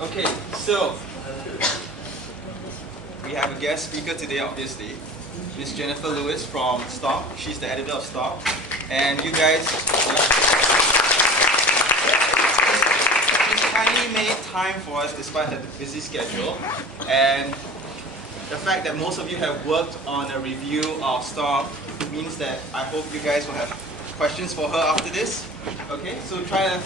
Okay, so we have a guest speaker today, obviously. Miss Jennifer Lewis from Stomp. She's the editor of Stomp. And you guys, she's kindly made time for us despite her busy schedule. And the fact that most of you have worked on a review of Stomp means that I hope you guys will have questions for her after this. Okay, so try to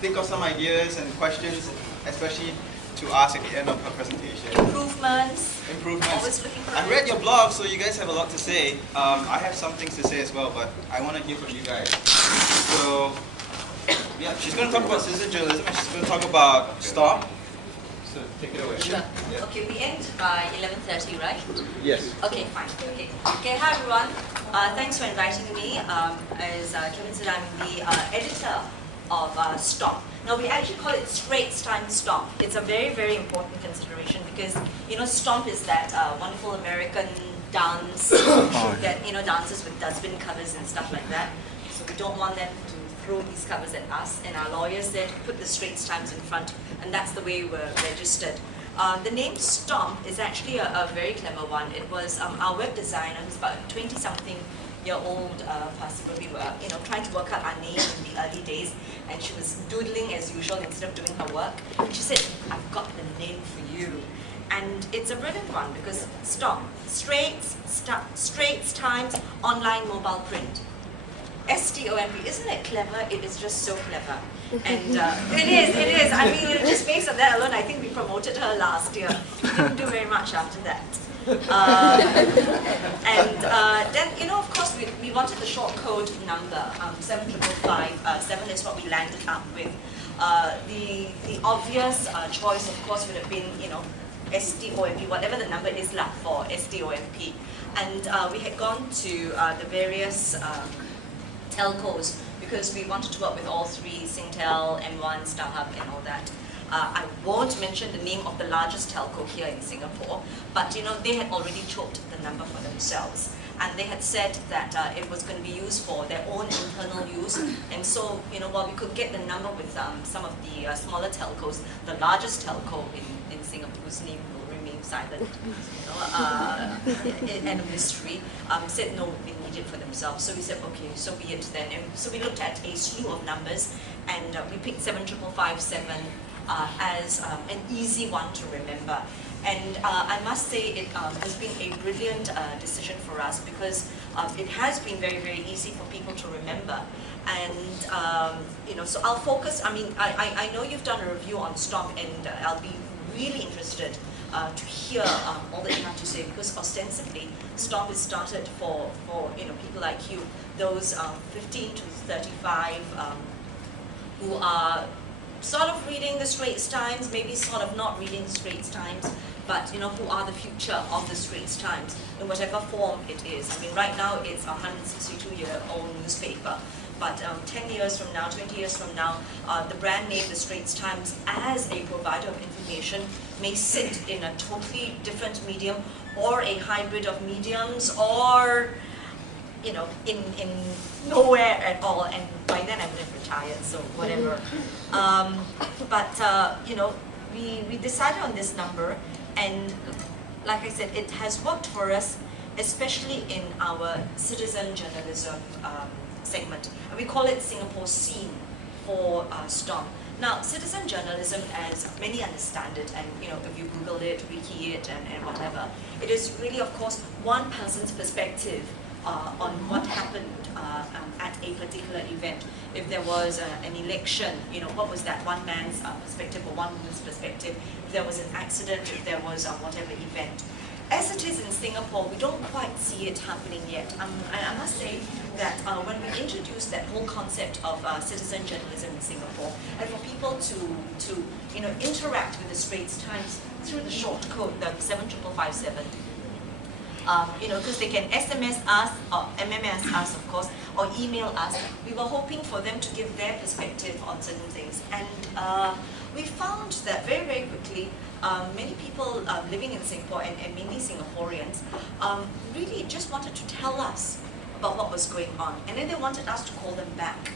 think of some ideas and questions, especially to ask at the end of her presentation. Improvements. Improvements. For I read your blog, so you guys have a lot to say. I have some things to say as well, but I want to hear from you guys. So, yeah, she's going to talk about citizen journalism, and she's going to talk about Stomp. So, take it away. Sure. Yeah. Okay, we end by 11:30, right? Yes. Okay, fine. Okay, hi everyone. Thanks for inviting me. As Kevin said, I'm the editor of Stomp. Now we actually call it Straits Times Stomp. It's a very, very important consideration because, you know, Stomp is that wonderful American dance that, you know, dances with dustbin covers and stuff like that. So we don't want them to throw these covers at us, and our lawyers said put the Straits Times in front, and that's the way we're registered. The name Stomp is actually a very clever one. It was our web designer, who's about 20-something-year-old person. We were, you know, trying to work out our name in the early days, and she was doodling as usual instead of doing her work. She said, "I've got the name for you," and it's a brilliant one because Stomp, Straits Times Online Mobile Print. STOMP, isn't it clever? It is just so clever. And it is. I mean, just based on that alone, I think we promoted her last year. We didn't do very much after that. Then, you know, of course, we wanted the short code number, 75557 is what we landed up with. The obvious choice, of course, would have been, you know, STOMP, whatever the number is left for, STOMP. And we had gone to the various telcos because we wanted to work with all three, Singtel, M1, StarHub, and all that. I won't mention the name of the largest telco here in Singapore, but you know, they had already choked the number for themselves. And they had said that it was going to be used for their own internal use. And so, you know, while we could get the number with some of the smaller telcos, the largest telco in Singapore, whose name will remain silent, you know, and a mystery, said no, they need it for themselves. So we said, okay, so be it then. And so we looked at a slew of numbers, and we picked 75557 as an easy one to remember. And I must say it has been a brilliant decision for us because it has been very, very easy for people to remember. And, you know, so I'll focus, I mean, I know you've done a review on Stomp, and I'll be really interested to hear all that you have to say, because ostensibly Stomp is started for you know, people like you, those 15 to 35 who are sort of reading the Straits Times, maybe sort of not reading the Straits Times, but you know, who are the future of the Straits Times in whatever form it is. I mean, right now it's a 162-year-old newspaper, but 10 years from now, 20 years from now, the brand name, the Straits Times, as a provider of information, may sit in a totally different medium, or a hybrid of mediums, or you know, in nowhere at all. And by then I would have retired, so whatever. You know, we decided on this number, and like I said, it has worked for us, especially in our citizen journalism segment. And we call it Singapore Scene for Stomp. Now, citizen journalism, as many understand it, and you know, if you Google it, Wiki it, and whatever, it is really, of course, one person's perspective on what happened at a particular event. If there was an election, you know, what was that one man's perspective or one woman's perspective? If there was an accident, if there was whatever event. As it is in Singapore, we don't quite see it happening yet. I must say that when we introduced that whole concept of citizen journalism in Singapore, and for people to you know, interact with the Straits Times through the short code, the 75557, you know, because they can SMS us, or MMS us, of course, or email us. We were hoping for them to give their perspective on certain things. And we found that very, very quickly, many people living in Singapore, and mainly Singaporeans, really just wanted to tell us about what was going on. And then they wanted us to call them back.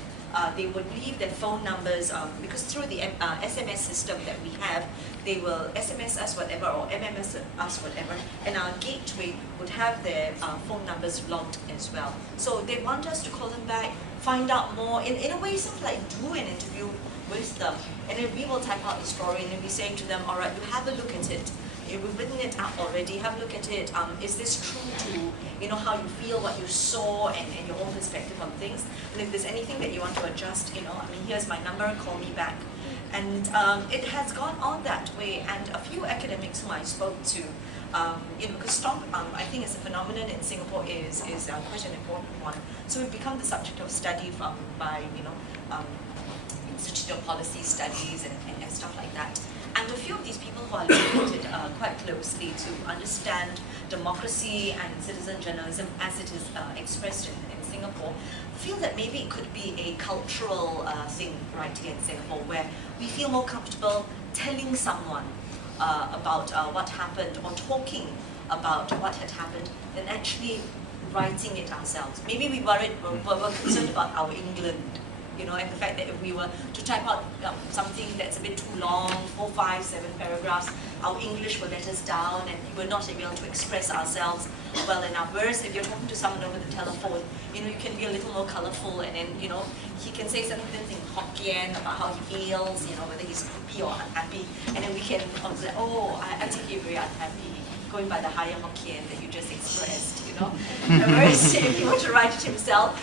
they would leave their phone numbers, because through the SMS system that we have, they will SMS us whatever or MMS us whatever, and our gateway would have their phone numbers logged as well. So they want us to call them back, find out more, in a way sort of like do an interview with them, and then we will type out the story and then we say to them, all right, you have a look at it. We've written it up already, have a look at it. Is this true to how you feel, what you saw, and your own perspective on things? And if there's anything that you want to adjust, here's my number, call me back. And it has gone on that way, and a few academics whom I spoke to, because STOMP, I think as a phenomenon in Singapore is quite an important one. So we've become the subject of study by Institute of Policy Studies and stuff like that. And a few of these people who are looking at it quite closely to understand democracy and citizen journalism as it is expressed in Singapore, feel that maybe it could be a cultural thing right here in Singapore, where we feel more comfortable telling someone about what happened or talking about what had happened than actually writing it ourselves. Maybe we're concerned about our England, and the fact that if we were to type out something that's a bit too long, 4, 5, 7 paragraphs, our English will let us down and we will not be able to express ourselves well enough. Whereas if you're talking to someone over the telephone, you can be a little more colourful, and then, he can say something in Hokkien about how he feels, whether he's happy or unhappy, and then we can say, oh, I take you very unhappy, going by the higher Hokkien that you just expressed, Whereas if he were to write it himself,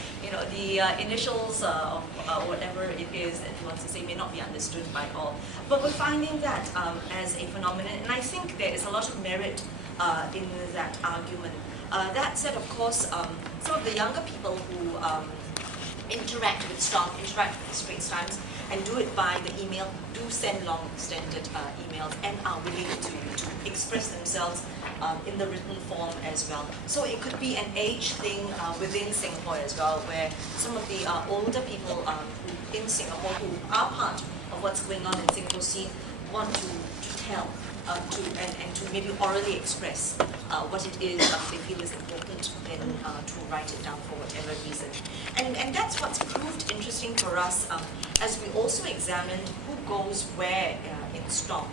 the initials of whatever it is that he wants to say may not be understood by all. But we're finding that as a phenomenon, and I think there is a lot of merit in that argument. That said, of course, some of the younger people who interact with STOMP, interact with the Straits Times, and do it by the email, do send long extended emails and are willing to express themselves in the written form as well. So it could be an age thing within Singapore as well, where some of the older people in Singapore who are part of what's going on in Singapore scene want to tell, and to maybe orally express what it is they feel is important, then to write it down for whatever reason. And that's what's proved interesting for us as we also examined who goes where in STOMP.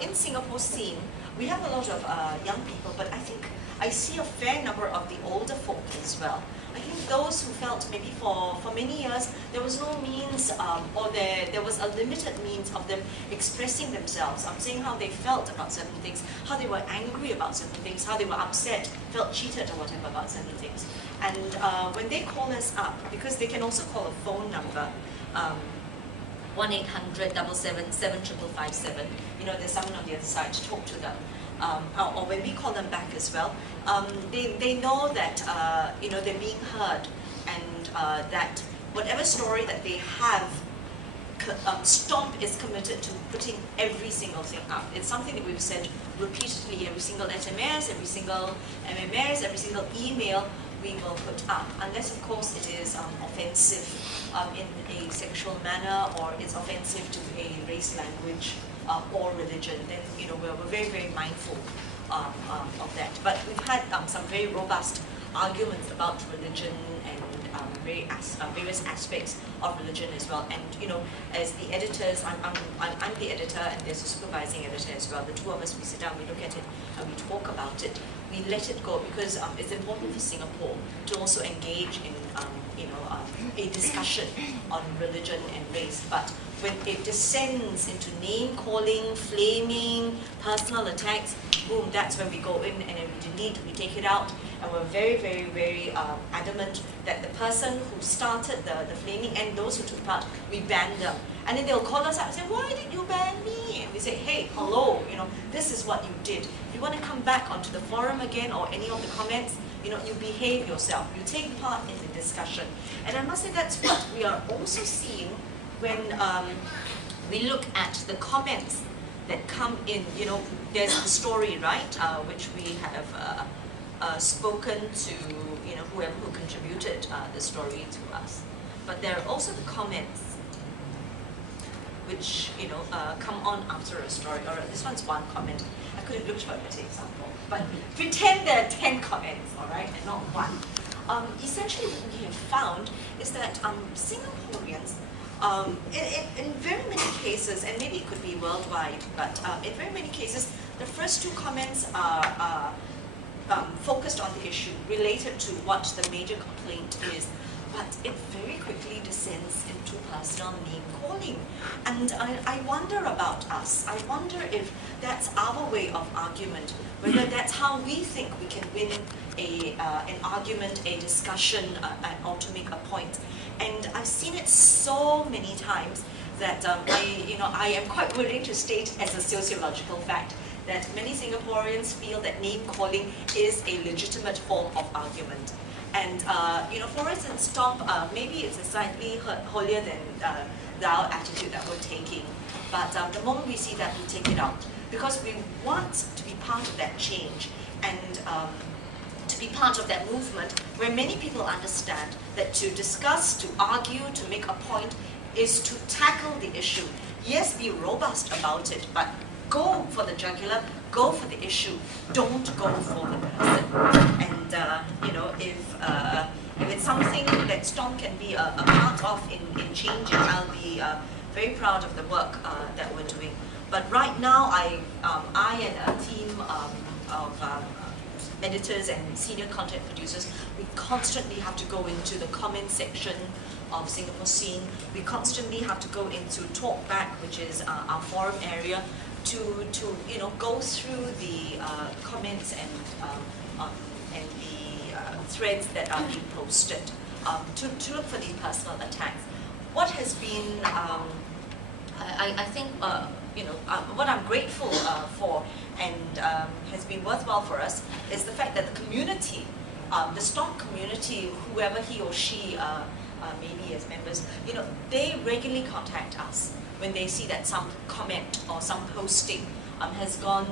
In Singapore scene, we have a lot of young people, but I think I see a fair number of the older folk as well. I think those who felt maybe for many years there was no means, or there was a limited means of them expressing themselves, saying how they felt about certain things, how they were angry about certain things, how they were upset, felt cheated or whatever about certain things. And when they call us up, because they can also call a phone number, 1-800-777-7557. There's someone on the other side to talk to them. Or when we call them back as well, they know that they're being heard, and that whatever story that they have, STOMP is committed to putting every single thing up. It's something that we've said repeatedly, every single SMS, every single MMS, every single email we will put up, unless of course it is offensive in a sexual manner, or it's offensive to a race, language, or religion. Then we're very, very mindful of that. But we've had some very robust arguments about religion and various aspects of religion as well. And as the editors, I'm the editor, and there's a supervising editor as well. The two of us, we sit down, we look at it, and we talk about it. We let it go because it's important for Singapore to also engage in a discussion on religion and race. But when it descends into name calling, flaming, personal attacks, boom, that's where we go in and then we delete, we take it out, and we're very, very, very adamant that the person who started the flaming and those who took part, we ban them. And then they'll call us up and say, why did you ban me? And we say, hey, hello, this is what you did. If you want to come back onto the forum again or any of the comments, you behave yourself. You take part in the discussion. And I must say that's what we are also seeing when we look at the comments that come in. There's the story, right, which we have spoken to, whoever who contributed the story to us. But there are also the comments which come on after a story. Or this one's one comment. I could have looked for a better example, but pretend there are 10 comments, all right, and not one. Essentially, what we have found is that Singaporeans in very many cases, and maybe it could be worldwide, but in very many cases, the first two comments are focused on the issue, related to what the major complaint is, but it very quickly descends into personal name-calling. And I wonder about us. I wonder if that's our way of argument, whether that's how we think we can win an argument, a discussion, or to make a point. And I've seen it so many times that I am quite willing to state as a sociological fact that many Singaporeans feel that name-calling is a legitimate form of argument. And for us in Stomp, maybe it's a slightly holier than thou attitude that we're taking. But the moment we see that, we take it out. Because we want to be part of that change and to be part of that movement where many people understand that to discuss, to argue, to make a point is to tackle the issue. Yes, be robust about it, but go for the jugular, go for the issue. Don't go for the person. And if it's something that Stomp can be a part of in changing, I'll be very proud of the work that we're doing. But right now, I and a team of editors and senior content producers, we constantly have to go into the comment section of Singapore Scene. We constantly have to go into Talkback, which is our forum area, to go through the comments and the threads that are being posted to look for these personal attacks. What has been, I think, what I'm grateful for and has been worthwhile for us is the fact that the community, the Stomp community, whoever he or she maybe as members, they regularly contact us when they see that some comment or some posting has gone,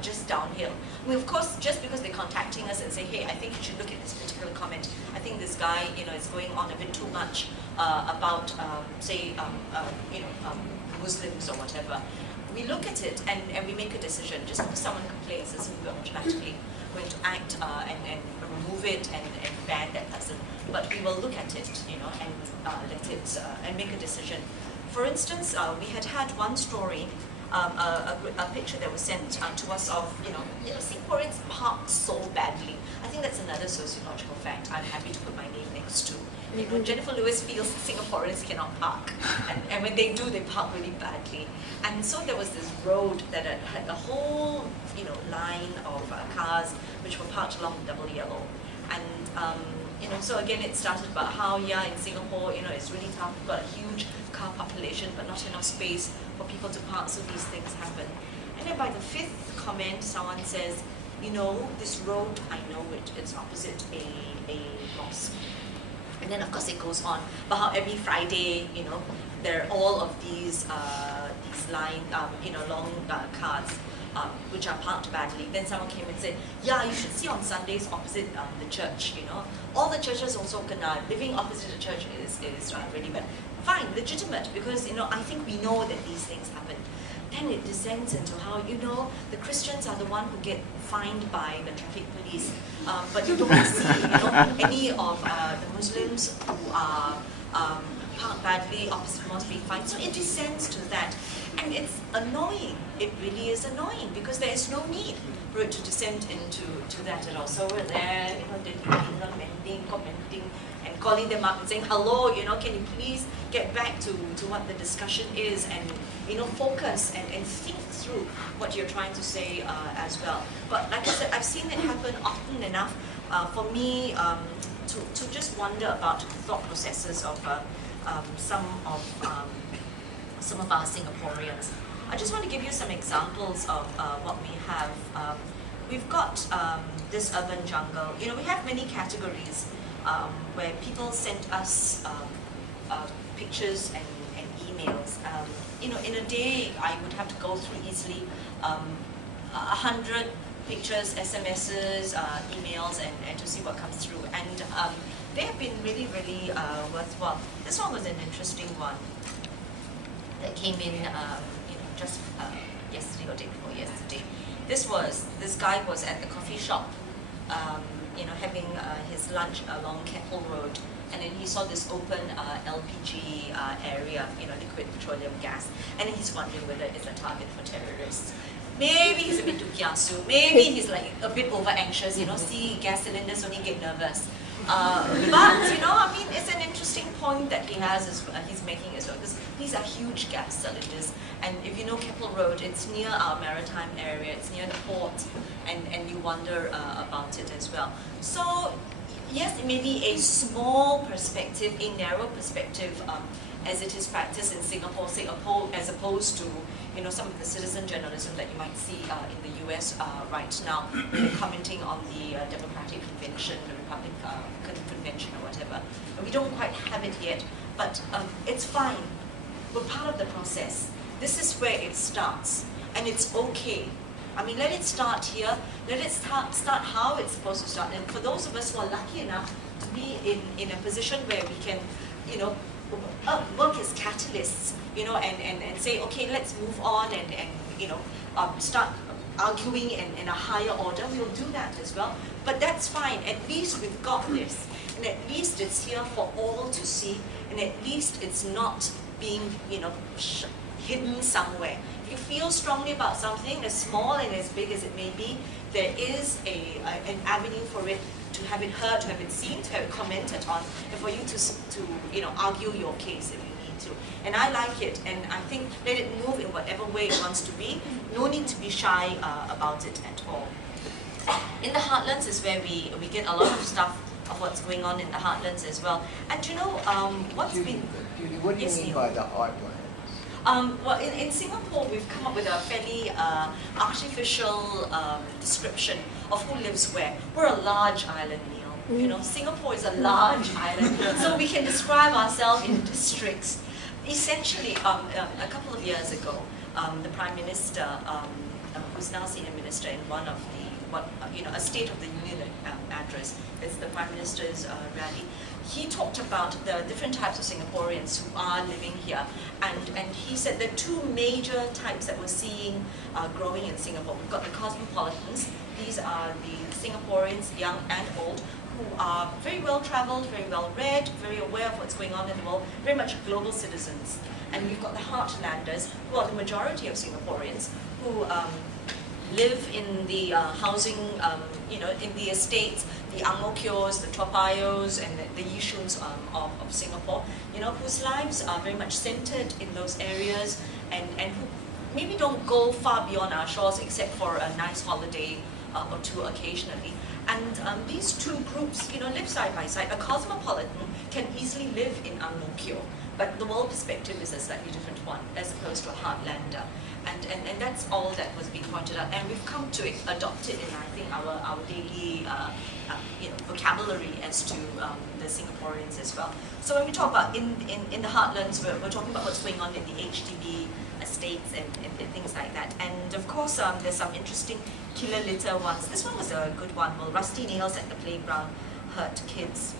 just downhill. I mean, of course, just because they're contacting us and say, hey, I think you should look at this particular comment. I think this guy, is going on a bit too much about, say, Muslims or whatever. We look at it and we make a decision. Just because someone complains doesn't mean we're automatically going to act and remove it and ban that person. But we will look at it, and let it and make a decision. For instance, we had one story, a picture that was sent to us of, Singaporeans park so badly. I think that's another sociological fact I'm happy to put my name next to. Jennifer Lewis feels Singaporeans cannot park, and when they do, they park really badly. And so there was this road that had a whole, line of cars which were parked along the double yellow. And so again, it started about how, in Singapore, it's really tough. We've got a huge car population, but not enough space for people to park, so these things happen. And then by the fifth comment, someone says, this road, I know it's opposite a mosque. And then, of course, it goes on about how every Friday, there are all of these long cars which are parked badly. Then someone came and said, you should see on Sundays opposite the church, All the churches also kena. Living opposite the church is really bad. Fine, legitimate, because, I think we know that these things happen. Then it descends into how, the Christians are the one who get fined by the traffic police, but you don't see, any of the Muslims who are parked badly opposite mosque being fined. So it descends to that. And it's annoying. It really is annoying because there is no need for it to descend into that at all. So we're there, commenting, and calling them up and saying, hello, can you please get back to what the discussion is and, focus and think through what you're trying to say as well. But like I said, I've seen it happen often enough for me to just wonder about the thought processes of some of our Singaporeans. I just want to give you some examples of what we have. We've got this urban jungle. We have many categories where people send us pictures and emails. In a day, I would have to go through easily 100 pictures, SMSs, emails, and to see what comes through. And they have been really, really worthwhile. This one was an interesting one that came in, just yesterday or day before yesterday. This guy was at the coffee shop, having his lunch along Keppel Road, and then he saw this open LPG area, liquid petroleum gas, and then he's wondering whether it's a target for terrorists. Maybe he's a bit too kiasu, maybe he's like a bit over anxious, see gas cylinders only get nervous. But, I mean, it's an interesting point that he's making as well, because these are huge gas cylinders, and if you know Keppel Road, it's near our maritime area, it's near the port, and you wonder about it as well. So, yes, it may be a small perspective, a narrow perspective, as it is practiced in Singapore, as opposed to some of the citizen journalism that you might see in the US right now, commenting on the Democratic Convention, the Republican Convention or whatever. And we don't quite have it yet, but it's fine. We're part of the process. This is where it starts, and it's okay. I mean, let it start here. Let it start how it's supposed to start. And for those of us who are lucky enough to be in a position where we can, work as catalysts, and say, okay, let's move on and start arguing in a higher order. We'll do that as well. But that's fine. At least we've got this, and at least it's here for all to see, and at least it's not being, hidden somewhere. If you feel strongly about something, as small and as big as it may be, there is an avenue for it to have it heard, to have it seen, to have it commented on, and for you to argue your case if you need to. And I like it, and I think let it move in whatever way it wants to be. No need to be shy about it at all. In the heartlands is where we get a lot of stuff of what's going on in the heartlands as well. And what's been... Judy, what do you mean by the heartlands? Well, in Singapore, we've come up with a fairly artificial description of who lives where. We're a large island, Neil. Singapore is a large island, so we can describe ourselves in districts. Essentially, a couple of years ago, the Prime Minister, who's now Senior Minister in one of a State of the Union address, it's the Prime Minister's rally, he talked about the different types of Singaporeans who are living here, and he said there are two major types that we're seeing growing in Singapore. We've got the cosmopolitans. These are the Singaporeans, young and old, who are very well traveled, very well read, very aware of what's going on in the world, very much global citizens. And we've got the heartlanders, who are the majority of Singaporeans, who live in the housing, in the estates, the Ang Mo Kios, the Toa Payos, and the Yishuns of Singapore, whose lives are very much centered in those areas, and who maybe don't go far beyond our shores except for a nice holiday or two occasionally. And these two groups, live side by side. A cosmopolitan can easily live in Ang Mo Kio, but the world perspective is a slightly different one as opposed to a heartlander. And that's all that was being pointed out, and we've come to adopt it in, I think, our daily vocabulary as to the Singaporeans as well. So when we talk about in the heartlands, we're talking about what's going on in the HDB estates and things like that. And of course, there's some interesting killer litter ones. This one was a good one. Well, rusty nails at the playground hurt kids.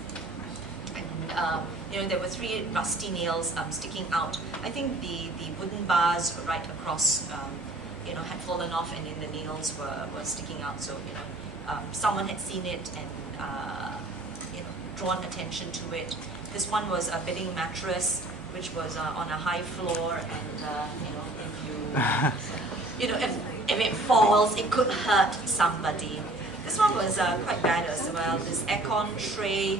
And there were 3 rusty nails sticking out. I think the wooden bars right across, had fallen off, and then the nails were sticking out. So someone had seen it and drawn attention to it. This one was a bedding mattress, which was on a high floor, and if it falls, it could hurt somebody. This one was quite bad as well. This aircon tray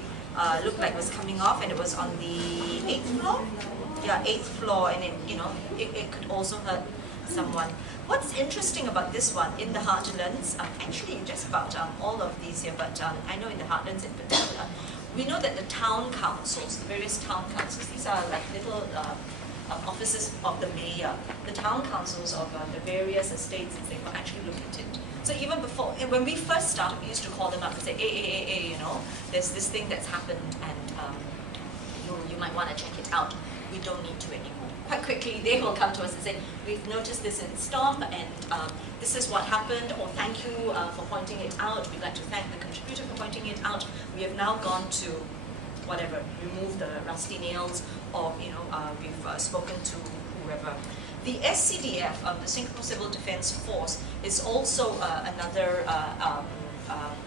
looked like it was coming off, and it was on the 8th floor. Yeah, 8th floor, and it could also hurt someone. What's interesting about this one in the heartlands, actually just about all of these here, but I know in the heartlands in particular, we know that the town councils, the various town councils, these are like little offices of the mayor. The town councils of the various estates in Singapore actually look at it. So even before, when we first started, we used to call them up and say, hey, there's this thing that's happened, and you might want to check it out. We don't need to anymore. Quite quickly, they will come to us and say, we've noticed this in Stomp, and this is what happened, or thank you for pointing it out. We'd like to thank the contributor for pointing it out. We have now gone to whatever, remove the rusty nails, or we've spoken to whoever. The SCDF, the Singapore Civil Defence Force, is also another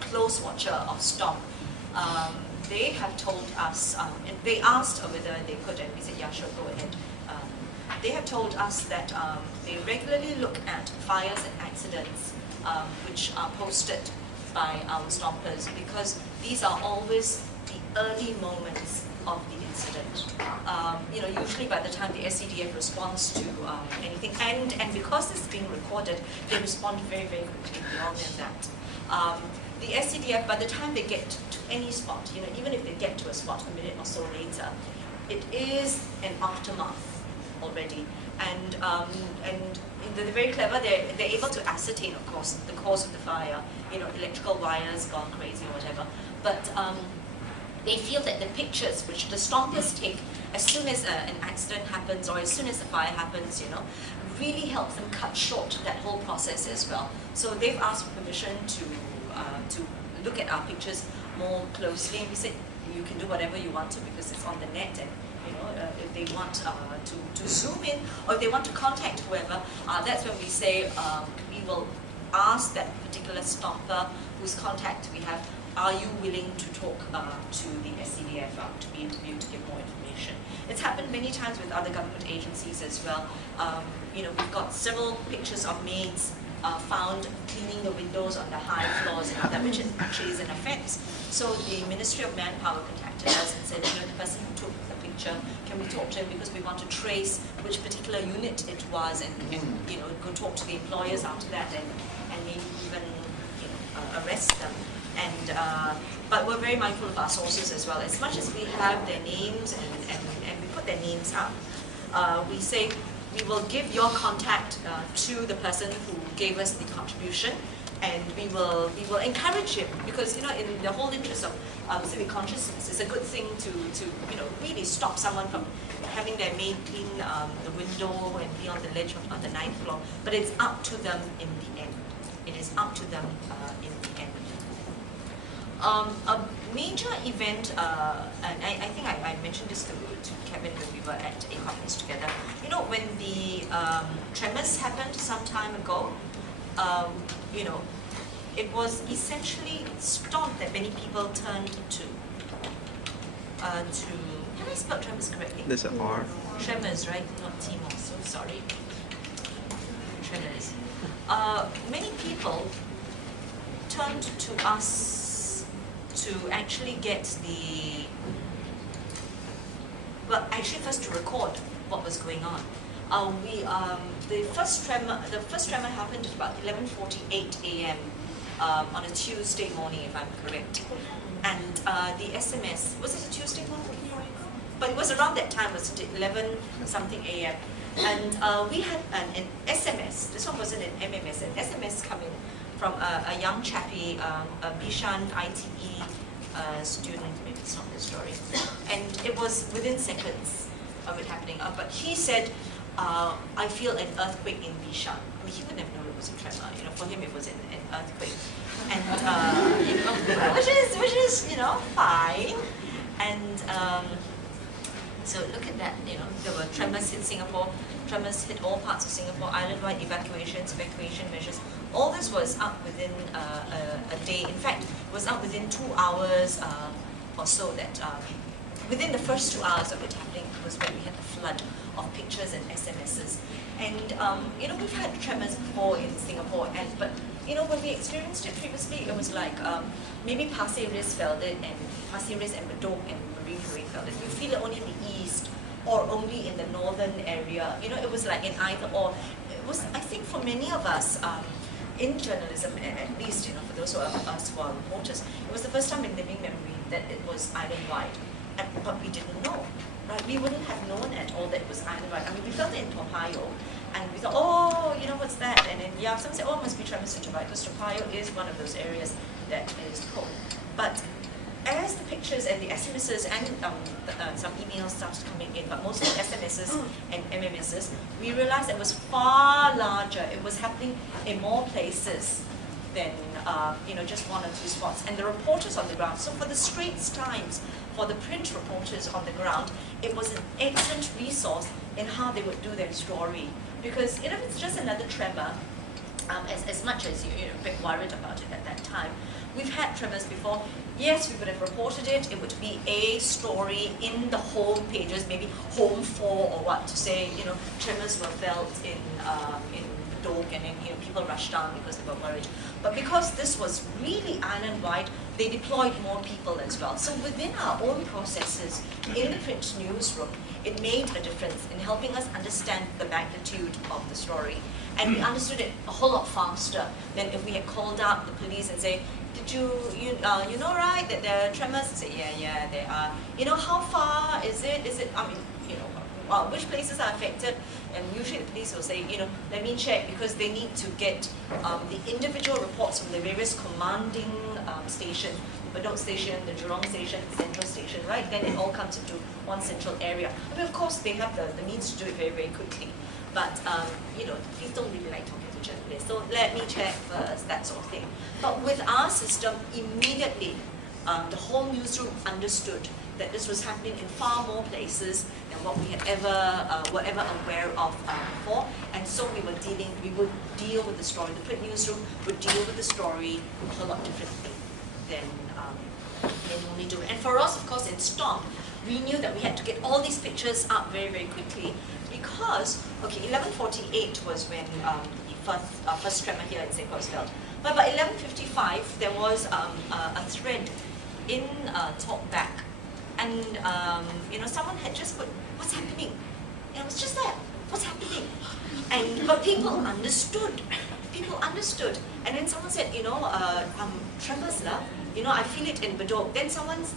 close watcher of Stomp. they have told us, and they asked whether they could, and we said, yeah, sure, go ahead. They have told us that they regularly look at fires and accidents which are posted by our stompers, because these are always the early moments of the incident. You know, usually by the time the SCDF responds to anything, and because this is being recorded, they respond very, very quickly. We all know that. The SCDF, by the time they get to any spot, you know, even if they get to a spot a minute or so later, it is an aftermath already. And they're very clever. They're able to ascertain, of course, the cause of the fire. You know, electrical wires gone crazy or whatever. But they feel that the pictures which the stompers take as soon as an accident happens or as soon as the fire happens, you know, really helps them cut short that whole process as well. So they've asked for permission to look at our pictures more closely, and we said you can do whatever you want to because it's on the net, and you know, if they want to zoom in or if they want to contact whoever, that's when we say we will ask that particular stomper whose contact we have, are you willing to talk to the SCDF to be interviewed to give more information? It's happened many times with other government agencies as well. You know, we've got several pictures of maids found cleaning the windows on the high floors and all that, which actually is an offence. So the Ministry of Manpower contacted us and said, you know, the person who took the picture, can we talk to him, because we want to trace which particular unit it was, and you know, go talk to the employers after that, and maybe even, you know, arrest them. And but we're very mindful of our sources as well. As much as we have their names and we put their names up, we say we will give your contact to the person who gave us the contribution, and we will encourage him, because, you know, in the whole interest of civic consciousness, it's a good thing to you know, really stop someone from having their maid clean the window and be on the ledge on the 9th floor. But it's up to them in the end. It is up to them in the end. A major event, and I think I mentioned this to Kevin when we were at a conference together. You know, when the tremors happened some time ago, you know, it was essentially stomp that many people turned to. Can I spell tremors correctly? There's an R. Tremors, right? Not Timor. So sorry. Tremors. Many people turned to us to actually get actually first to record what was going on. The first tremor happened at about 11:48 a.m. On a Tuesday morning, if I'm correct. And the SMS, was it a Tuesday morning? But it was around that time, was it 11 something a.m. And we had an SMS. This one wasn't an MMS, an SMS coming from a young chappie, a Bishan ITE student. Maybe it's not his story. And it was within seconds of it happening. But he said, I feel an earthquake in Bishan. I mean, he wouldn't have known it was a tremor. You know, for him it was an earthquake. And you know, which is you know, fine. And so look at that. You know, there were tremors hit Singapore. Tremors hit all parts of Singapore. Island-wide evacuation measures. All this was up within a day. In fact, it was up within 2 hours or so. That within the first 2 hours of it happening was when we had the flood of pictures and SMSs. And you know, we've had tremors before in Singapore, but you know, when we experienced it previously, it was like maybe Pasir Ris felt it, and Pasir Ris and Bedok and Marine Parade felt it. We feel it only in the east or only in the northern area. You know, it was like in either or. It was, I think, for many of us in journalism, at least, you know, for those of us who are reporters, it was the first time in living memory that it was island-wide, but we didn't know. Right? We wouldn't have known at all that it was island-wide. I mean, we felt it in Toa Payoh, and we thought, oh, you know, what's that? And then, yeah, someone said, oh, it must be tremors in Toa Payoh, because Toa Payoh is one of those areas that is prone. But as the pictures and the SMSs and some emails started coming in, but mostly SMSs and MMSs, we realized it was far larger. It was happening in more places than you know, just 1 or 2 spots. And the reporters on the ground, so for the Straits Times, for the print reporters on the ground, it was an excellent resource in how they would do their story. Because if it's just another tremor, as much as you're a bit worried about it at that time, We've had tremors before. Yes, we would have reported it. It would be a story in the home pages, maybe home 4 or what, to say, you know, tremors were felt in Bedok, and then, you know, people rushed down because they were worried. But because this was really island-wide, they deployed more people as well. So within our own processes in the print newsroom, it made a difference in helping us understand the magnitude of the story. And we understood it a whole lot faster than if we had called out the police and say, did you know, right, that there are tremors? And say, yeah, there are. You know, how far is it? I mean, you know, which places are affected? And usually the police will say, you know, let me check, because they need to get the individual reports from the various commanding stations, the Bedok station, the Jurong station, the Central station, right? Then it all comes into one central area. I mean, of course, they have the means to do it very, very quickly. But, you know, police don't really like talking to journalists. So let me check first, that sort of thing. But with our system, immediately, the whole newsroom understood that this was happening in far more places than what we had were ever aware of before. And so we would deal with the story. The print newsroom would deal with the story a lot differently than we do. And for us, of course, in Stomp, we knew that we had to get all these pictures up very, very quickly. Because, okay, 1148 was when the first tremor here in St. Croix felt. But by 1155, there was a thread in Talkback. And, you know, someone had just put, what's happening? You know, it was just there, what's happening? But people understood. People understood. And then someone said, you know, tremors, you know, I feel it in Bedok. Then someone's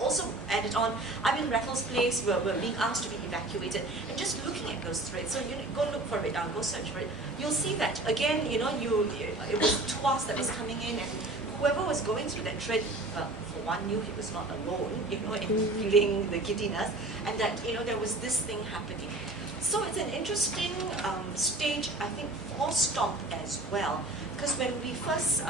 also added on, I'm in Raffles Place, we're being asked to be evacuated. And just looking at those threads, so you go look for it, go search for it, you'll see that, again, you know, it was Tuas that was coming in, and whoever was going through that thread, for one, knew he was not alone, you know, in feeling the giddiness, and that, you know, there was this thing happening. So it's an interesting stage, I think, for Stomp as well, because when we first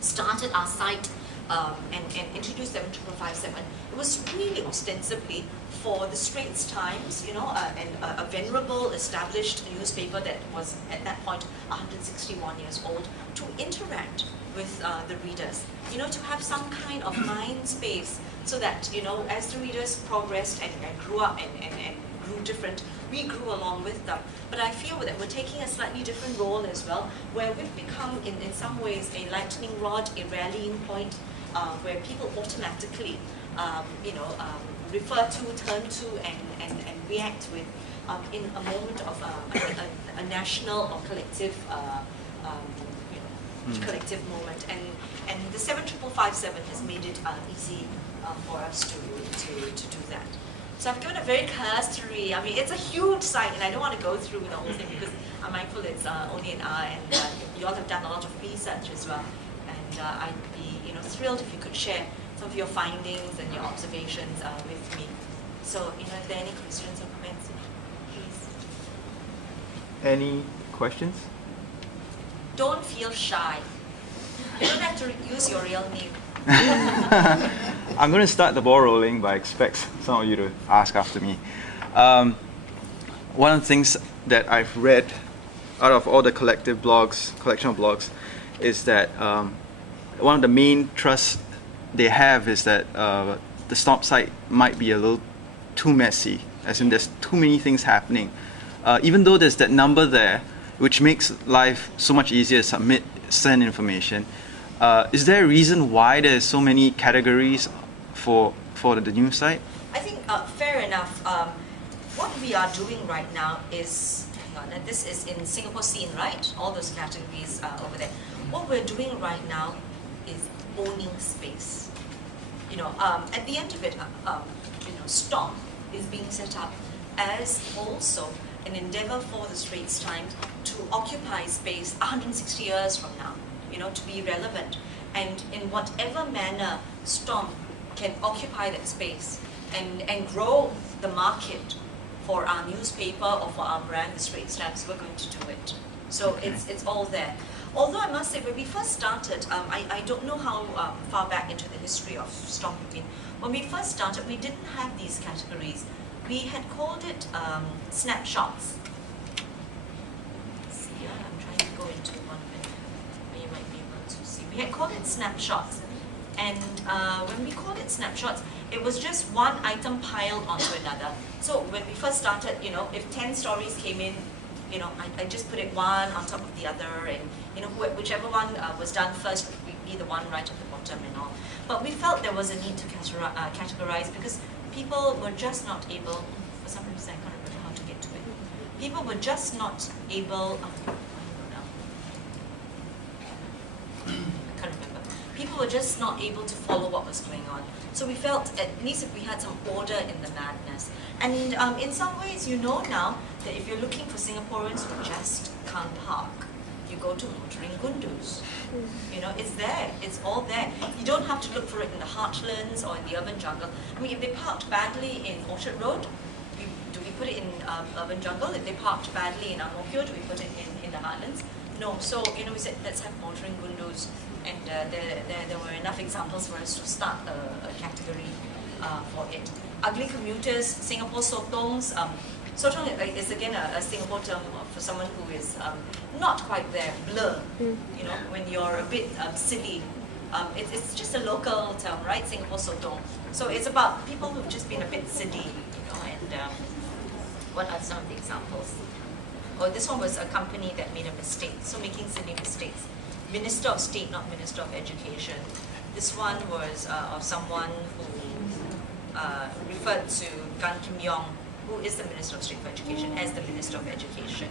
started our site and introduced 75557, it was really ostensibly for the Straits Times, you know, a venerable established newspaper that was at that point 161 years old, to interact with the readers, you know, to have some kind of mind space, so that, you know, as the readers progressed and grew up and grew different, we grew along with them. But I feel that we're taking a slightly different role as well, where we've become, in some ways, a lightning rod, a rallying point, where people automatically, you know, refer to, turn to, and react with in a moment of a national or collective, you know, collective moment. And the 75557 has made it easy for us to do that. So I've given a very cursory, I mean, it's a huge site, and I don't want to go through the whole thing because I'm mindful it's only an hour, and you all have done a lot of research as well. And I'd be, you know, thrilled if you could share some of your findings and your observations with me. So, you know, if there are any questions or comments, please. Any questions? Don't feel shy. You don't have to use your real name. I'm going to start the ball rolling, but I expect some of you to ask after me. One of the things that I've read out of all the collection of blogs, is that one of the main trusts they have is that the Stomp site might be a little too messy, as in there's too many things happening. Even though there's that number there, which makes life so much easier to send information, is there a reason why there's so many categories for the news site? I think fair enough. What we are doing right now is, hang on, and this is in Singapore Scene, right? All those categories over there. What we're doing right now is owning space. You know, at the end of it, you know, Stomp is being set up as also an endeavor for the Straits Times to occupy space 160 years from now, you know, to be relevant. And in whatever manner Stomp can occupy that space and grow the market for our newspaper or for our brand, the Straits Times, we're going to do it. So okay. It's all there. Although I must say, when we first started, I don't know how far back into the history of Stomp we've been. When we first started, we didn't have these categories. We had called it snapshots. Let's see, I'm trying to go into one minute where you might be able to see We had called it Snapshots. And when we called it Snapshots, it was just one item piled onto another. So when we first started, you know, if 10 stories came in, you know, I just put it one on top of the other, and you know, whichever one was done first would be the one right at the bottom and all. But we felt there was a need to categorize because people were just not able, for some reason I can't remember how to get to it. People were just not able, people were just not able to follow what was going on. So we felt at least if we had some order in the madness. And in some ways, you know now that if you're looking for Singaporeans who just can't park, you go to Motoring Gundus. You know, it's there, it's all there. You don't have to look for it in the heartlands or in the urban jungle. I mean, if they parked badly in Orchard Road, do we put it in urban jungle? If they parked badly in Ang Mo Kio, do we put it in the heartlands? No, so, you know, we said, let's have Motoring Gundus. And there were enough examples for us to start a category for it. Ugly commuters, Singapore Sotongs. Sotong is again a Singapore term for someone who is not quite there, blur. You know, when you're a bit silly. It's just a local term, right? Singapore Sotong. So it's about people who've just been a bit silly, you know, and what are some of the examples? Oh, this one was a company that made a mistake, so making silly mistakes. Minister of State, not Minister of Education. This one was of someone who referred to Gan Kim Yong, who is the Minister of State for Education, as the Minister of Education.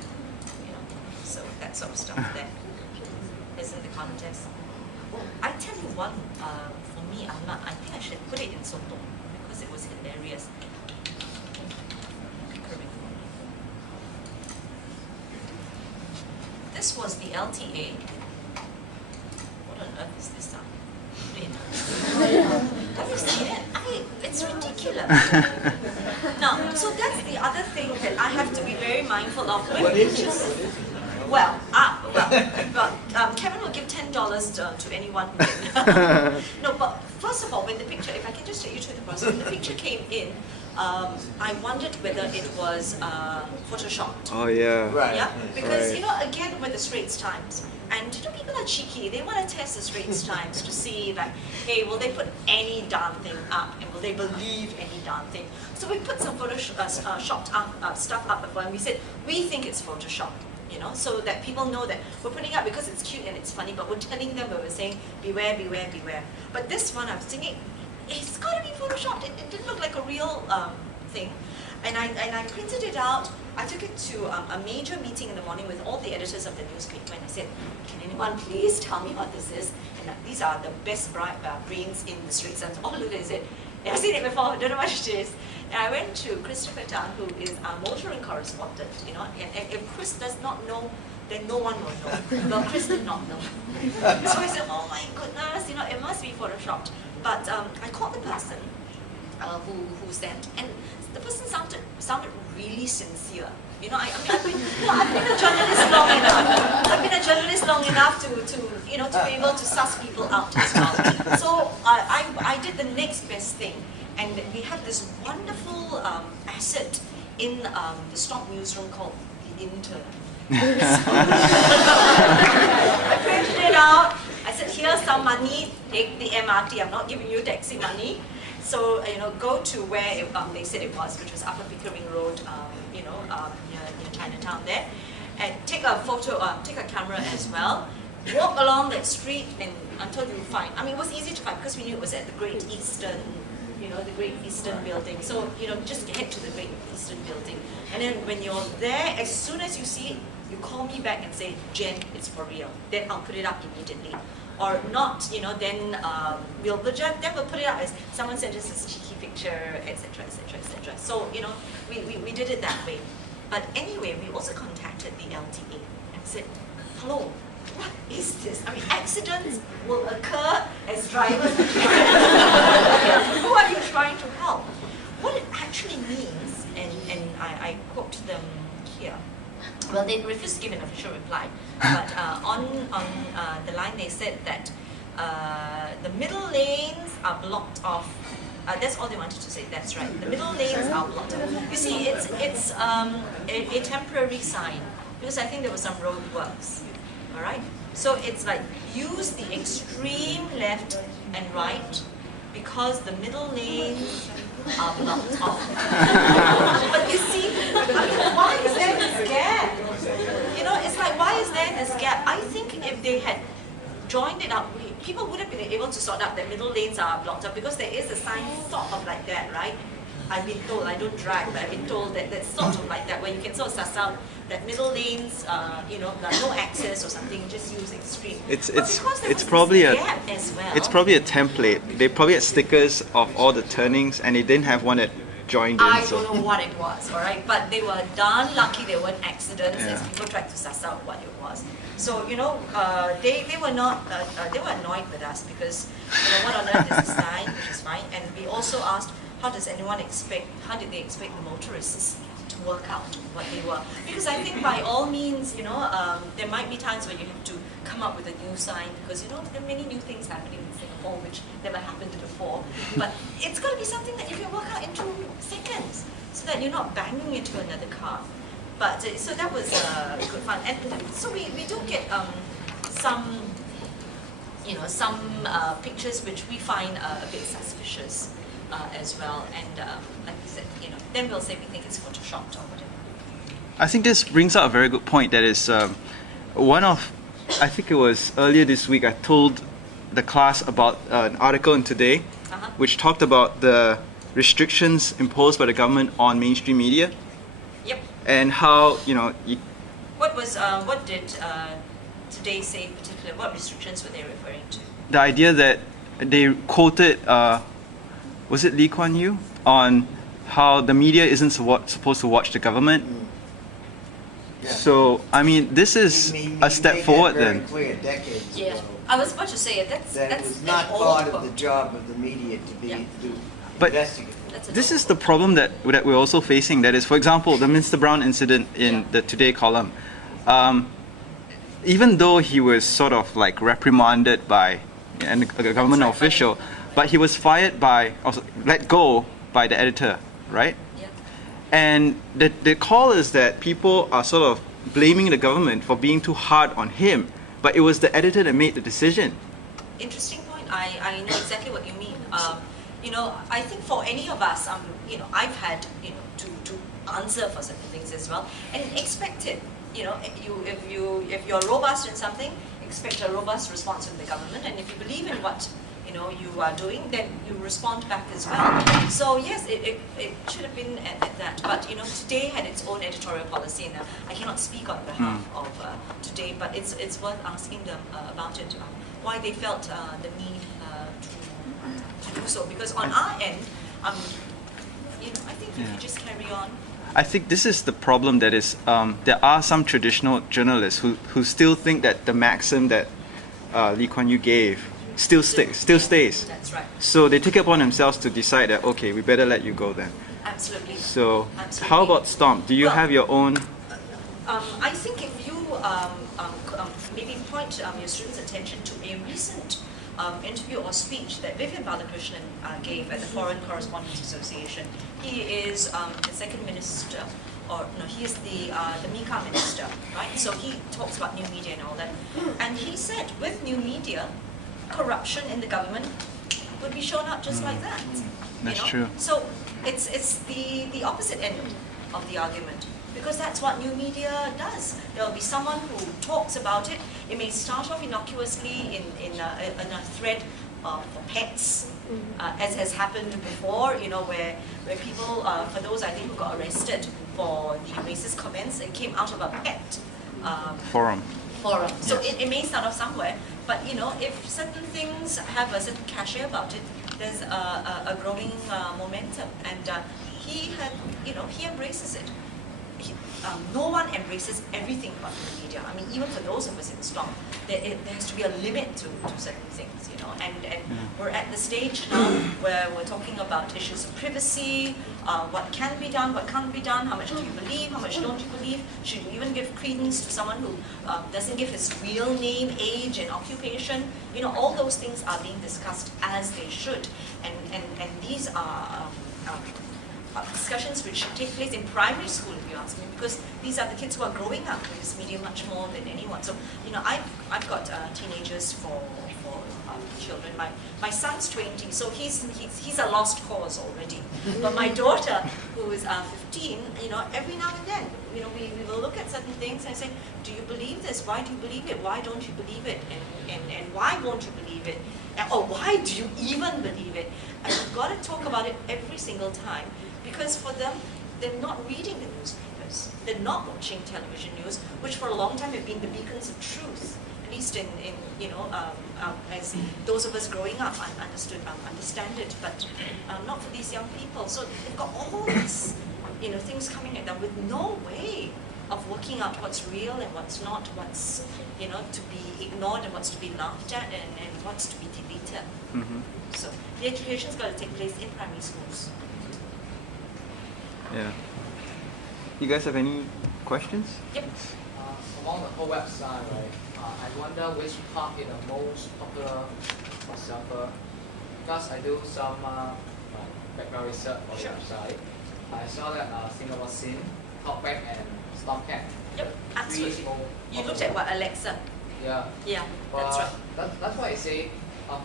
You know, so that sort of stuff there is in the contest. Oh, I tell you one, for me, I think I should put it in Sotong because it was hilarious. This was the LTA. What on earth is this? Have you seen it? It's ridiculous. Now, so that's the other thing that I have to be very mindful of. When pictures, well, Kevin will give $10 to anyone who can. No, but first of all, when the picture, if I can just take you through the process, when the picture came in, I wondered whether it was photoshopped. Oh yeah. Right. Yeah, because Right. you know, again with the Straits Times, and you know, people are cheeky. They want to test the Straits Times to see like, hey, will they put any darn thing up, and will they believe any darn thing? So we put some photoshopped stuff up before, and we said we think it's photoshopped. You know, so that people know that we're putting up because it's cute and it's funny, but we're telling them, we're saying, beware, beware, beware. But this one, I was thinking, it's got to be photoshopped. It didn't look like a real thing. And I printed it out. I took it to a major meeting in the morning with all the editors of the newspaper, and I said, can anyone please tell me what this is? And these are the best brains in the Straits Times. All of it is it. I've seen it before, I don't know what it is. And I went to Christopher Tan, who is our motoring correspondent, you know, and if Chris does not know, then no one will know. Well, Chris did not know. So I said, oh my goodness, you know, it must be photoshopped. But I called the person who sent, and the person sounded really sincere. You know, I've been a journalist long enough. I've been a journalist long enough to you know, to be able to suss people out as well. So I did the next best thing, and we had this wonderful asset in the Stomp newsroom called The Intern. I printed it out. I said, here's some money, take the MRT. I'm not giving you taxi money. So, you know, go to where they said it was, which was Upper Pickering Road, you know, near Chinatown there. And take a photo, take a camera as well. Walk along that street until you find, I mean, it was easy to find because we knew it was at the Great Eastern, you know, the Great Eastern Building. So, you know, just head to the Great Eastern Building. And then when you're there, as soon as you see it, you call me back and say, Jen, it's for real. Then I'll put it up immediately. Or not, you know, then we'll put it up as someone sent us this cheeky picture, etc., etc., etc. So, you know, we did it that way. But anyway, we also contacted the LTA and said, hello, what is this? I mean, accidents will occur as drivers are trying. Who are you trying to help? What it actually means, and I quote them here. Well, they refused to give an official reply, but on the line they said that the middle lanes are blocked off. That's all they wanted to say. That's right. The middle lanes are blocked off. You see, it's a temporary sign because I think there were some road works. All right. So it's like use the extreme left and right because the middle lanes are blocked off. But you see, why is there this gap? You know, it's like, why is there this gap? I think if they had joined it up, people would have been able to sort out that middle lanes are blocked up because there is a sign sort of like that, right? I've been told, I don't drag, but I've been told that that's sort of like that, where you can sort of suss out that middle lanes, you know, like no access or something, just use extreme. It's probably a gap as well. It's probably a template. They probably had stickers of all the turnings, and they didn't have one that joined in. I don't know what it was, all right, but they were darn lucky there weren't accidents as people tried to suss out what it was. So you know, they were not they were annoyed with us because you know what on earth is a sign, which is fine, and we also asked how did they expect the motorists to work out what they were? Because I think by all means, you know, there might be times where you have to come up with a new sign because, you know, there are many new things happening in Singapore which never happened before. But it's got to be something that you can work out in 2 seconds so that you're not banging into another car. But so that was good fun. And so we do get some, you know, some pictures which we find a bit suspicious. As well, and like we said, you know, then we'll say we think it's photoshopped or whatever. I think this brings up a very good point. That is I think it was earlier this week, I told the class about an article in Today, which talked about the restrictions imposed by the government on mainstream media. Yep. And how, you know, what did Today say in particular? What restrictions were they referring to? The idea that they quoted. Was it Lee Kuan Yew on how the media isn't supposed to watch the government? Yeah. So I mean, this is a step forward then. Clear decades yeah, ago. I was about to say that's It was not part of the job of the media to be But investigate. this is the problem that we're also facing. That is, for example, the Mr. Brown incident in the Today column. Even though he was sort of like reprimanded by a government official. But he was fired let go by the editor, right? Yeah. And the call is that people are sort of blaming the government for being too hard on him, but it was the editor that made the decision. Interesting point. I know exactly what you mean. You know, I think for any of us, you know, I've had, you know, to answer for certain things as well, and expect it. You know, if you're robust in something, expect a robust response from the government, and if you believe in what you know you are doing, then you respond back as well. So yes, it should have been at that. But you know, Today had its own editorial policy, and I cannot speak on behalf of Today, but it's worth asking them about it, why they felt the need to do so. Because on our end, you know, I think if you just carry on. I think this is the problem. That is, there are some traditional journalists who still think that the maxim that Lee Kuan Yew gave still stays. That's right. So they take it upon themselves to decide that, okay, we better let you go then. Absolutely. So Absolutely. How about Stomp? Do you have your own? I think if you maybe point your students' attention to a recent interview or speech that Vivian Balakrishnan gave at the Foreign Correspondents Association. He is the second minister, or no, he is the MICA minister, right? So he talks about new media and all that. And he said, with new media, corruption in the government would be shown up just like that. That's true. So it's the opposite end of the argument. Because that's what new media does. There will be someone who talks about it. It may start off innocuously in a thread for pets, as has happened before, you know, where people, for those I think who got arrested for the racist comments, it came out of a pet Forum. So Yes. it may start off somewhere, but you know, if certain things have a certain cachet about it, there's a growing momentum, and he embraces it. No one embraces everything about the media. I mean, even for those of us in Stomp, there has to be a limit to certain things, you know. And we're at the stage now where we're talking about issues of privacy, what can be done, what can't be done, how much do you believe, how much don't you believe, should you even give credence to someone who doesn't give his real name, age, and occupation. You know, all those things are being discussed as they should. And these are discussions which take place in primary school, if you ask me, because these are the kids who are growing up with this medium much more than anyone. So, you know, I've got teenagers for children. My son's 20, so he's a lost cause already. But my daughter, who is 15, you know, every now and then, you know, we will look at certain things and say, do you believe this? Why do you believe it? Why don't you believe it? And why won't you believe it? Or why do you even believe it? And we've got to talk about it every single time, because for them, they're not reading the newspapers. They're not watching television news, which for a long time have been the beacons of truth. At least in you know, as those of us growing up understand it, but not for these young people. So they've got all these, you know, things coming at them with no way of working out what's real and what's not, what's, you know, to be ignored and what's to be laughed at, and what's to be deleted. So the education's got to take place in primary schools. Yeah. You guys have any questions? Yep. Among the whole website, right? I wonder which part is the most popular for example, because I do some background research for the website. I saw that Singapore Sim, Talkback, and Stormcat. Yep, absolutely. Three more You looked at what, Alexa? Yeah. Yeah, But that's right. That's why I say,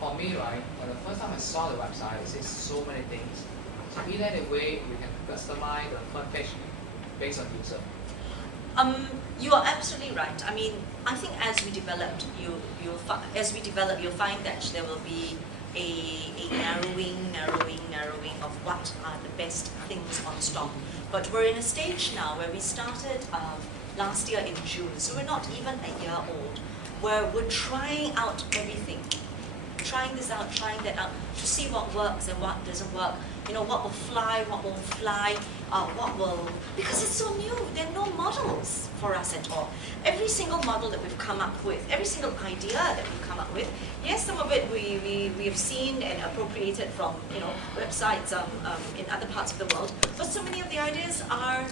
for me, right, when the first time I saw the website, it says so many things. So in any way, we can customize the front page based on user. You are absolutely right. I mean, I think as we develop, you'll find that there will be a narrowing of what are the best things on stock. But we're in a stage now where we started last year in June, so we're not even a year old, where we're trying out everything. Trying this out, trying that out, to see what works and what doesn't work. You know, what will fly, what won't fly, because it's so new, there are no models for us at all. Every single model that we've come up with, every single idea that we've come up with, yes, some of it we have seen and appropriated from, you know, websites in other parts of the world, but so many of the ideas are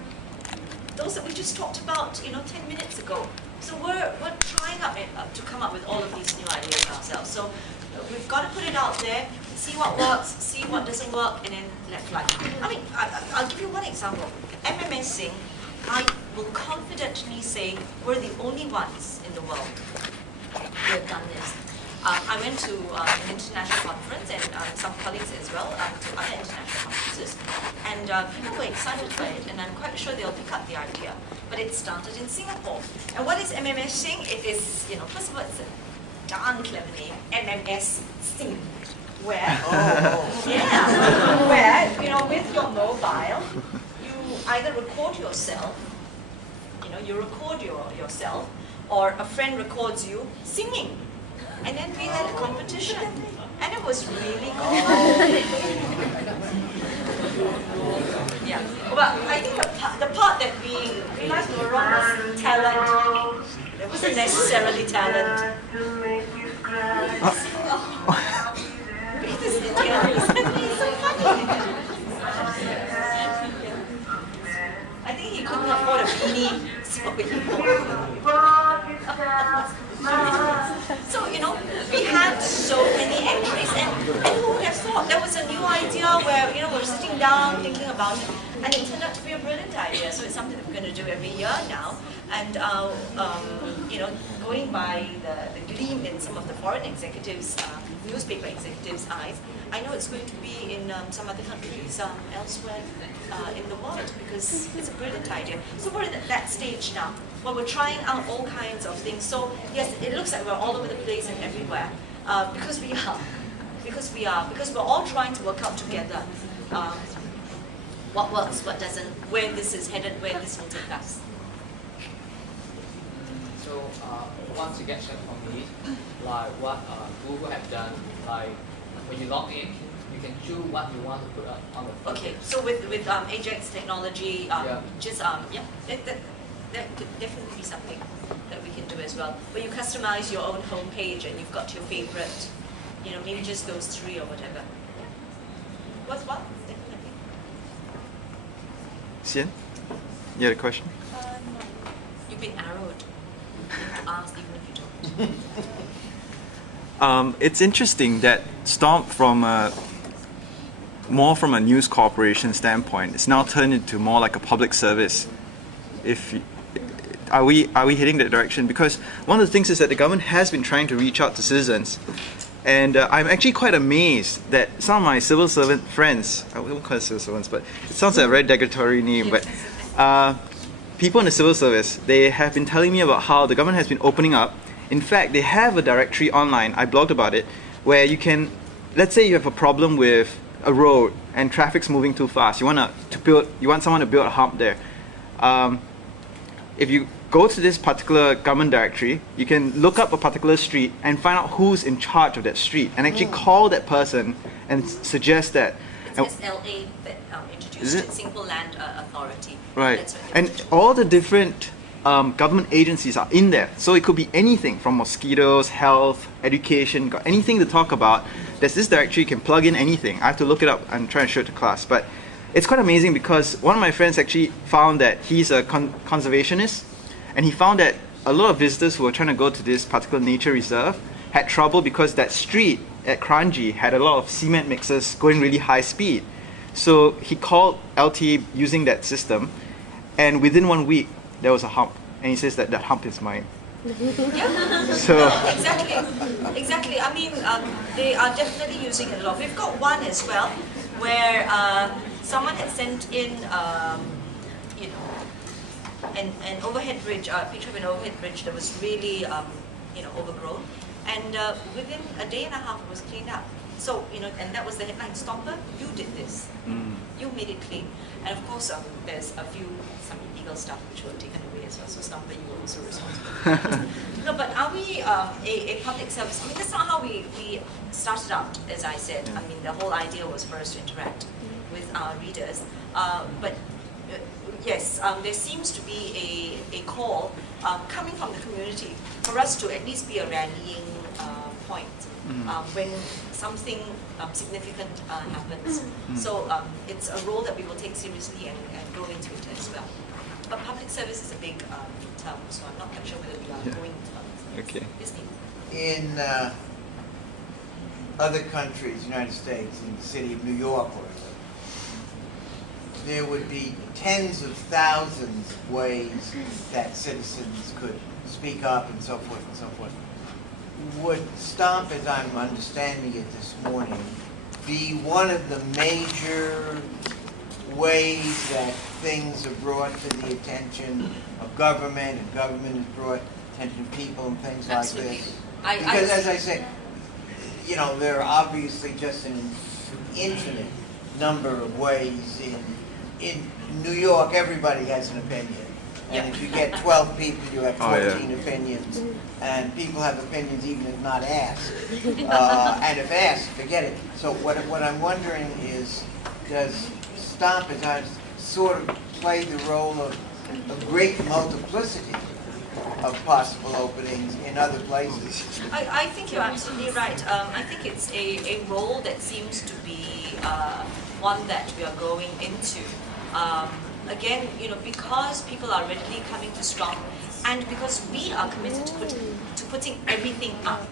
those that we just talked about, you know, 10 minutes ago. So we're trying to come up with all of these new ideas ourselves. So we've got to put it out there, see what works, see what doesn't work, and then let fly. I mean, I'll give you one example. MMS Sing, I will confidently say we're the only ones in the world who have done this. I went to an international conference, and some colleagues as well, to other international conferences, and people were excited by it, and I'm quite sure they'll pick up the idea. But it started in Singapore. And what is MMS Sing? It is, you know, first of all, it's a darn clever name, MMS Sing. Where, where, you know, with your mobile, you either record yourself, you know, you record yourself, or a friend records you singing. And then we had a competition, and it was really good. Yeah, well, I think the part that we realized we were wrong was talent. It wasn't necessarily talent. This is so funny. I think he couldn't afford a beanie, so, you know, we had so many entries, and who would have thought there was a new idea where, you know, we're sitting down thinking about it, and it turned out to be a brilliant idea. So it's something that we're going to do every year now, and you know, going by the gleam in some of the foreign executives, newspaper executives' eyes, I know it's going to be in some other countries elsewhere in the world, because it's a brilliant idea. So we're at that stage now, where we're trying out all kinds of things. So yes, it looks like we're all over the place and everywhere, because we're all trying to work out together what works, what doesn't, where this is headed, where this will take us. So one suggestion for me, like what Google have done, like when you log in, you can choose what you want to put up on the front Okay, page. so with Ajax technology, Yeah. just that could definitely be something that we can do as well. Where you customize your own homepage and you've got your favorite, you know, maybe just those three or whatever. Worthwhile, definitely. Xian, you had a question? No. You've been arrowed. You have to ask even if you don't. It's interesting that Stomp from more from a news corporation standpoint. It's now turned into more like a public service. Are we heading that direction? Because one of the things is that the government has been trying to reach out to citizens, and I'm actually quite amazed that some of my civil servant friends, I won't call it civil servants, but it sounds like a very derogatory name, but people in the civil service, they have been telling me about how the government has been opening up. In fact, they have a directory online, I blogged about it, where you can, let's say you have a problem with a road and traffic's moving too fast. You want someone to build a hump there. If you go to this particular government directory, you can look up a particular street and find out who's in charge of that street, and actually call that person and suggest that. It's SLA that introduced it, Singapore Land Authority. Right, That's what and all the different government agencies are in there. So it could be anything from mosquitoes, health, education, got anything to talk about. There's this directory, you can plug in anything. I have to look it up and try and show it to class. But it's quite amazing because one of my friends actually found that he's a conservationist, and he found that a lot of visitors who were trying to go to this particular nature reserve had trouble because that street at Kranji had a lot of cement mixers going really high speed. So he called LTA using that system, and within 1 week, there was a hump, and he says that that hump is mine. Yeah. So Exactly. I mean, they are definitely using it a lot. We've got one as well, where someone had sent in, you know, an overhead bridge, a picture of an overhead bridge that was really, you know, overgrown, and within a day and a half, it was cleaned up. So, you know, and that was the headline, Stomper, you did this. You made it clean. And of course, there's some illegal stuff which were taken away as well. So Stomper, you were also responsible. No, but are we a public service? I mean, that's not how we started out, as I said. I mean, the whole idea was for us to interact with our readers. But yes, there seems to be a call coming from the community for us to at least be a rallying point when something significant happens. So it's a role that we will take seriously and grow into it as well. But public service is a big term, so I'm not quite sure whether we are going to public service. Okay. Yes, Steve? In other countries, United States, in the city of New York, or there would be tens of thousands of ways that citizens could speak up and so forth and so forth. Would STOMP, as I'm understanding it this morning, be one of the major ways that things are brought to the attention of government, and government is brought attention to people and things Absolutely. like this? Because as I said, you know, there are obviously just an infinite number of ways. In New York, everybody has an opinion. And if you get 12 people, you have 14 opinions. And people have opinions even if not asked. And if asked, forget it. So what I'm wondering is, does STOMP, as I sort of play the role of a great multiplicity of possible openings in other places? I think you're absolutely right. I think it's a role that seems to be one that we are going into. Again, you know, because people are readily coming to STOMP, and because we are committed to putting everything up.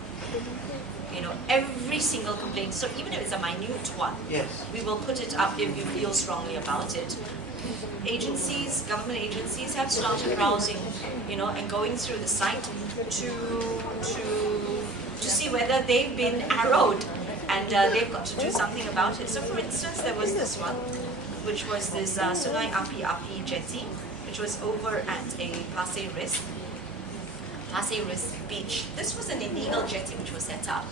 You know, every single complaint. So even if it's a minute one, Yes. we will put it up if you feel strongly about it. Agencies, government agencies have started browsing, you know, and going through the site to see whether they've been arrowed, and they've got to do something about it. So for instance, there was this one, which was this Sungai Api jetty, which was over at a Pasir Ris beach. This was an illegal jetty which was set up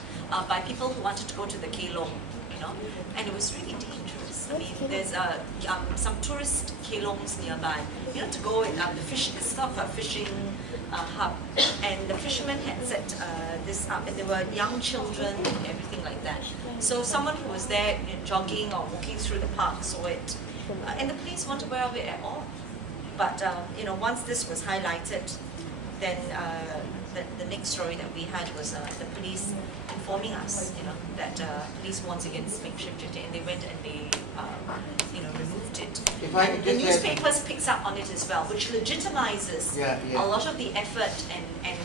by people who wanted to go to the Kelong, you know, and it was really dangerous. I mean, there's some tourist Kelongs nearby, you know, to go and it's sort of a fishing hub, and the fishermen had set this up, and there were young children and everything like that. So someone who was there, you know, jogging or walking through the park saw it, and the police weren't aware of it at all. But you know, once this was highlighted, then the next story that we had was the police informing us, you know, that police warns against makeshift jetty, and they went and they, you know, removed it. If I And could the just newspapers picks up on it as well, which legitimizes a lot of the effort and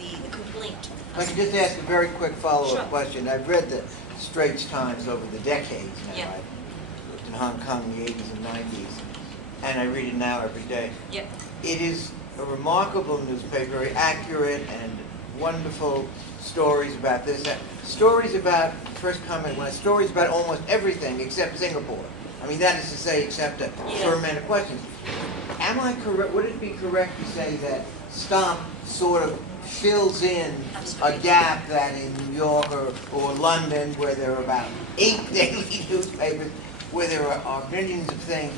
the complaint. If I could just ask a very quick follow-up Sure. question. I've read the Straits Times over the decades now. Yeah. in Hong Kong in the 80s and 90s, and I read it now every day. Yep. It is a remarkable newspaper, very accurate and wonderful stories about this. Stories about, first comment, stories about almost everything except Singapore. I mean, that is to say, except a certain amount of questions. Am I correct? Would it be correct to say that Stomp sort of fills in a gap that in New York or London, where there are about 8 daily newspapers, where there are millions of things,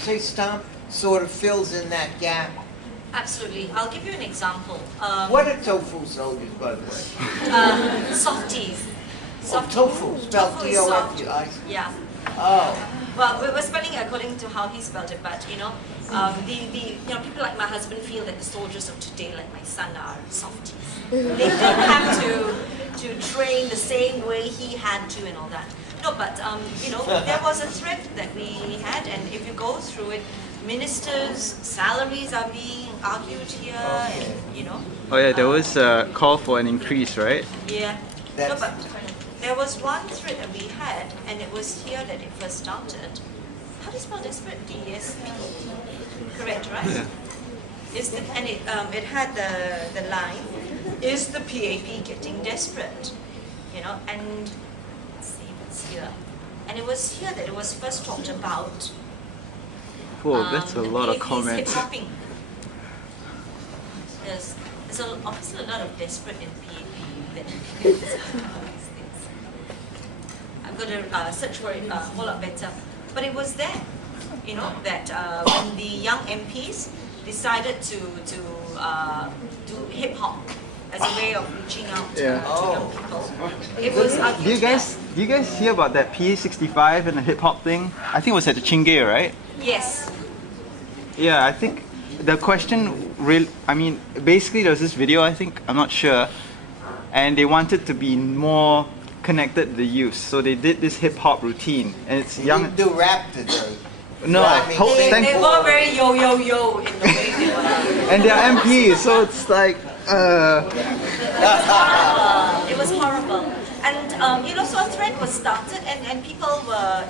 say Stomp sort of fills in that gap? Absolutely. I'll give you an example. What are tofu soldiers, by the way? Softies. Oh, tofu, spelled Tofu is soft. T-O-F-U-I. Yeah. Oh. Well, we're spelling it according to how he spelled it, but people like my husband feel that the soldiers of today, like my son, are softies. They don't have to train the same way he had to and all that. No, but there was a thread that we had, and if you go through it, ministers' salaries are being argued here, and Oh yeah, there was a call for an increase, right? Yeah. That's- No, but there was one thread that we had, and it was here that it first started. How do you spell desperate? D-S-P. Correct, right? Yeah. It had the line, is the PAP getting desperate? And let's see what's here. And it was here that it was first talked about. Whoa, that's a the lot of PAP's comments. hip-hopping. There's obviously a lot of desperate in PAP. I'm going to search for it a whole lot better. But it was there, that when the young MPs decided to do hip hop as a way of reaching out to young people, it was Do you guys hear about that PA65 and the hip hop thing? I think it was at the Chingay, right? Yes. Yeah, I think the question basically there was this video, I think, I'm not sure, and they wanted to be more connected to the youth, so they did this hip hop routine, and it's You young. didn't do rap today. No, Rapping. They were very yo in the way they were. and they're MPs, so it's like, It was horrible. And so a thread was started, and people were,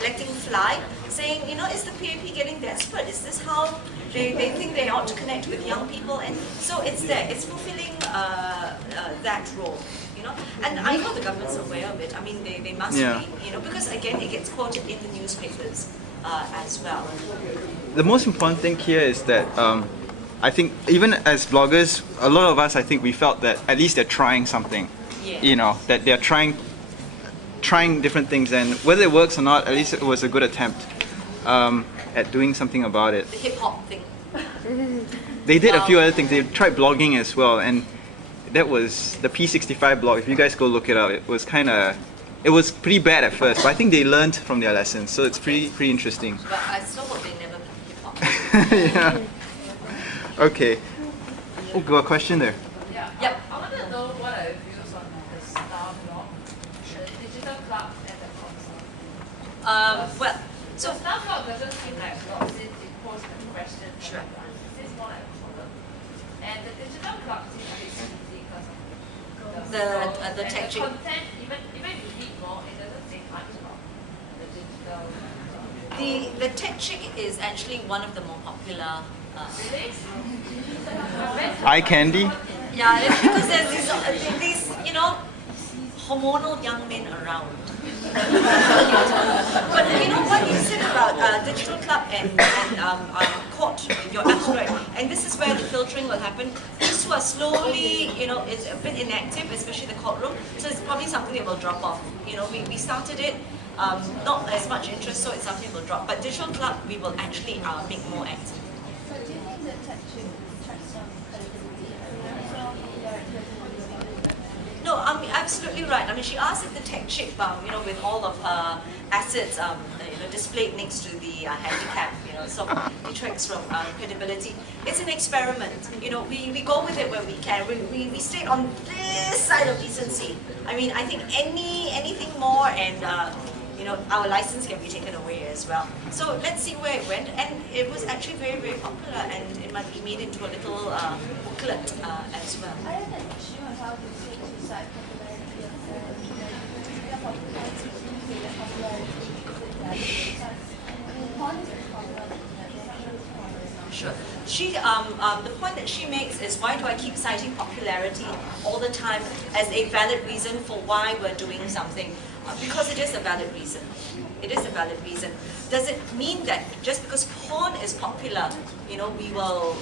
letting fly, saying, is the PAP getting desperate? Is this how they think they ought to connect with young people? And so it's there. It's fulfilling that role. And I know the government's aware of it. I mean, they must Yeah. be, because again, it gets quoted in the newspapers as well. the most important thing here is that I think even as bloggers, a lot of us, I think we felt that at least they're trying something. Yeah. That they're trying different things, and whether it works or not, at least it was a good attempt at doing something about it. The hip hop thing. They did a few other things. They tried blogging as well, and that was the P65 blog. If you guys go look it up, it was pretty bad at first, but I think they learned from their lessons, so it's pretty interesting. But I still hope they never become hip hop. Yeah. Okay. Oh, got a question there. Yeah. Yep. I want to know what are your views on the Star blog, the digital club and the concert. So So Star blog doesn't seem like a blog since it posts the question. Sure. It seems more like a column. And the digital club seems a bit easy because of the tech and chick. the content, even if you read more, it doesn't say much about the digital blog. The tech chick is actually one of the more popular. Really? Eye candy. Yeah, it's because there's these hormonal young men around. But what you said about digital club and court, you're absolutely right. And this is where the filtering will happen. These two are slowly, it's a bit inactive, especially the courtroom. So it's probably something that will drop off. We started it. Not as much interest, so it's something that will drop. But digital club, we will actually make more active. But do you think that tech should attract some credibility? No, absolutely right. I mean, she asked if the tech chick, with all of her assets, displayed next to the handicap, so it tracks from credibility. It's an experiment. We go with it where we can. We stay on this side of decency. I mean, I think anything more and our license can be taken away as well. So let's see where it went, and it was actually very, very popular, and it might be made into a little booklet as well. Other than issue on how to say to decide popularity of the popularity Sure. She, the point that she makes is, why do I keep citing popularity all the time as a valid reason for why we're doing something? Because it is a valid reason. It is a valid reason. Does it mean that just because porn is popular, you know, we will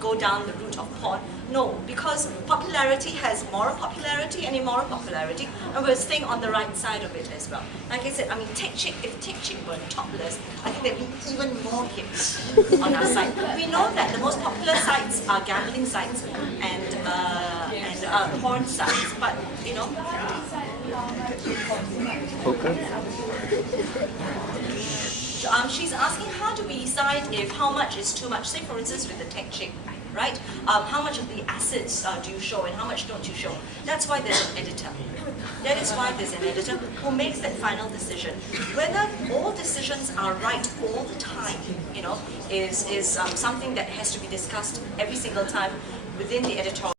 go down the route of porn? No, because popularity has moral popularity and immoral popularity, and we're staying on the right side of it as well. Like I said, I mean, if Tech Chick were topless, I think there'd be even more hits on our site. We know that the most popular sites are gambling sites and porn sites, but you know. Okay. She's asking, how do we decide if how much is too much? Say, for instance, with the Tech Chick, right? How much of the assets do you show and how much don't you show? That's why there's an editor. That is why there's an editor who makes that final decision. Whether all decisions are right all the time, you know, is something that has to be discussed every single time within the editorial.